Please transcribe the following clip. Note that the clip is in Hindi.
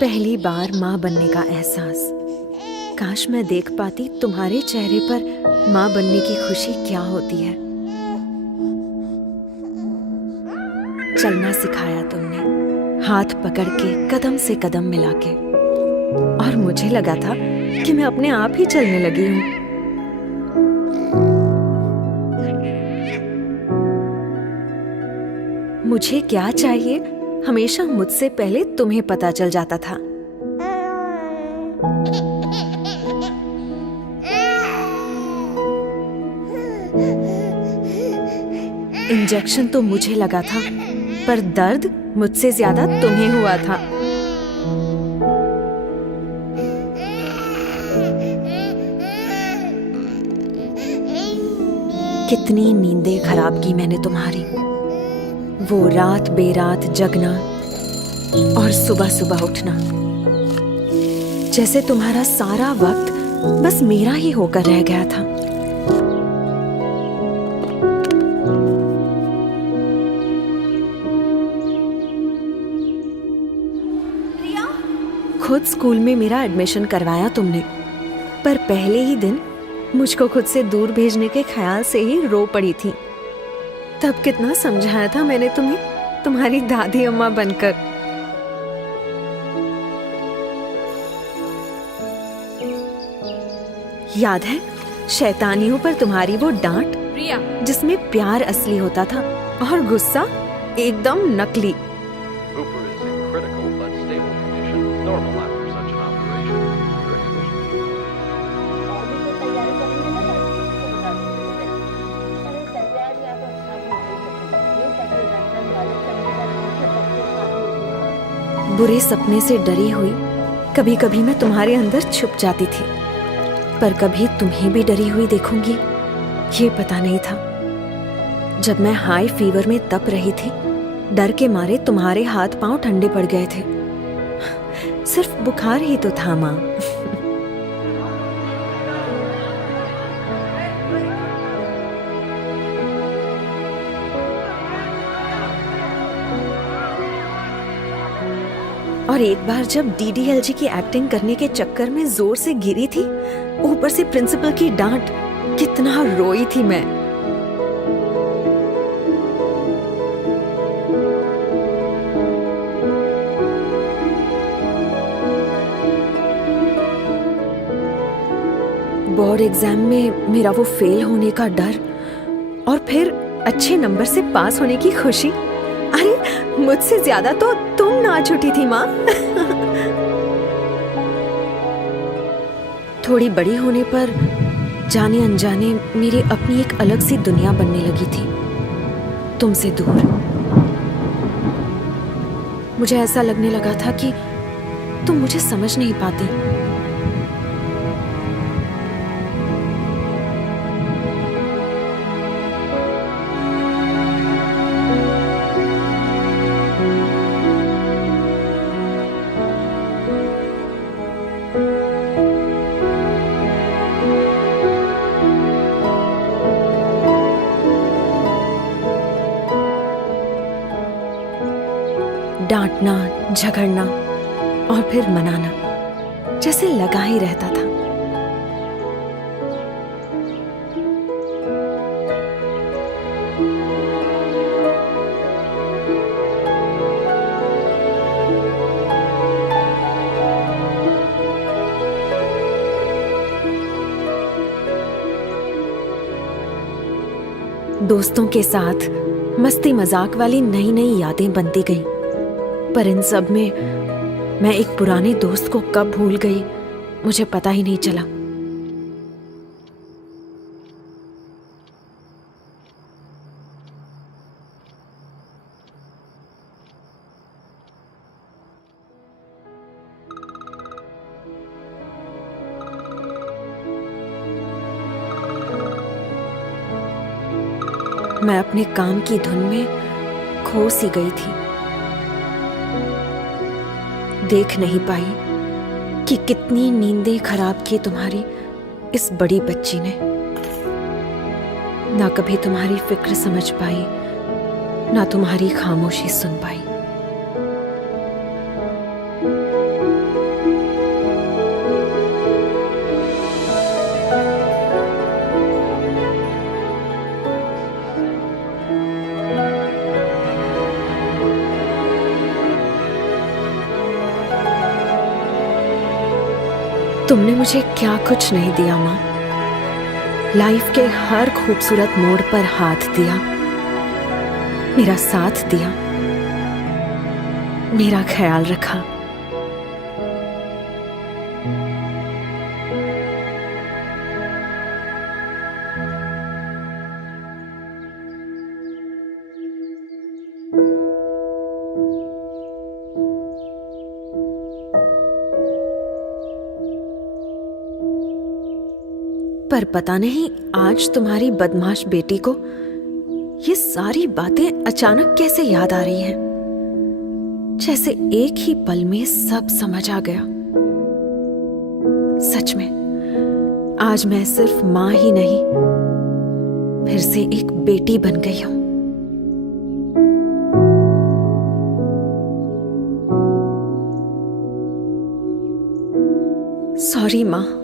पहली बार माँ बनने का एहसास। काश मैं देख पाती तुम्हारे चेहरे पर माँ बनने की खुशी क्या होती है। चलना सिखाया तुमने, हाथ पकड़ के कदम से कदम मिला के, और मुझे लगा था कि मैं अपने आप ही चलने लगी हूँ। मुझे क्या चाहिए हमेशा मुझसे पहले तुम्हें पता चल जाता था। इंजेक्शन तो मुझे लगा था, पर दर्द मुझसे ज्यादा तुम्हें हुआ था। कितनी नींदें खराब की मैंने तुम्हारी, वो रात बेरात जगना और सुबह सुबह उठना, जैसे तुम्हारा सारा वक्त बस मेरा ही होकर रह गया था। खुद स्कूल में मेरा एडमिशन करवाया तुमने, पर पहले ही दिन मुझको खुद से दूर भेजने के ख्याल से ही रो पड़ी थी। तब कितना समझाया था मैंने तुम्हें, तुम्हारी दादी अम्मा बनकर। याद है शैतानियों पर तुम्हारी वो डांट, जिसमें प्यार असली होता था और गुस्सा एकदम नकली। बुरे सपने से डरी हुई कभी कभी मैं तुम्हारे अंदर छुप जाती थी, पर कभी तुम्हें भी डरी हुई देखूंगी ये पता नहीं था। जब मैं हाई फीवर में तप रही थी, डर के मारे तुम्हारे हाथ पांव ठंडे पड़ गए थे। सिर्फ बुखार ही तो था माँ। और एक बार जब डीडीएलजी की एक्टिंग करने के चक्कर में जोर से गिरी थी, ऊपर से प्रिंसिपल की डांट, कितना रोई थी मैं। बोर्ड एग्जाम में मेरा वो फेल होने का डर, और फिर अच्छे नंबर से पास होने की खुशी। अरे मुझसे ज्यादा तो तुम नाच उठी थी माँ। थोड़ी बड़ी होने पर जाने अनजाने मेरी अपनी एक अलग सी दुनिया बनने लगी थी, तुमसे दूर। मुझे ऐसा लगने लगा था कि तुम मुझे समझ नहीं पाती। डांटना, झगड़ना और फिर मनाना, जैसे लगा ही रहता था। दोस्तों के साथ मस्ती मजाक वाली नई नई यादें बनती गईं, पर इन सब में मैं एक पुराने दोस्त को कब भूल गई मुझे पता ही नहीं चला। मैं अपने काम की धुन में खो सी गई थी। देख नहीं पाई कि कितनी नींदें खराब की तुम्हारी इस बड़ी बच्ची ने। ना कभी तुम्हारी फिक्र समझ पाई, ना तुम्हारी खामोशी सुन पाई। तुमने मुझे क्या कुछ नहीं दिया माँ। लाइफ के हर खूबसूरत मोड़ पर हाथ दिया, मेरा साथ दिया, मेरा ख्याल रखा। पर पता नहीं आज तुम्हारी बदमाश बेटी को ये सारी बातें अचानक कैसे याद आ रही हैं, जैसे एक ही पल में सब समझ आ गया। सच में आज मैं सिर्फ मां ही नहीं, फिर से एक बेटी बन गई हूं। सॉरी मां।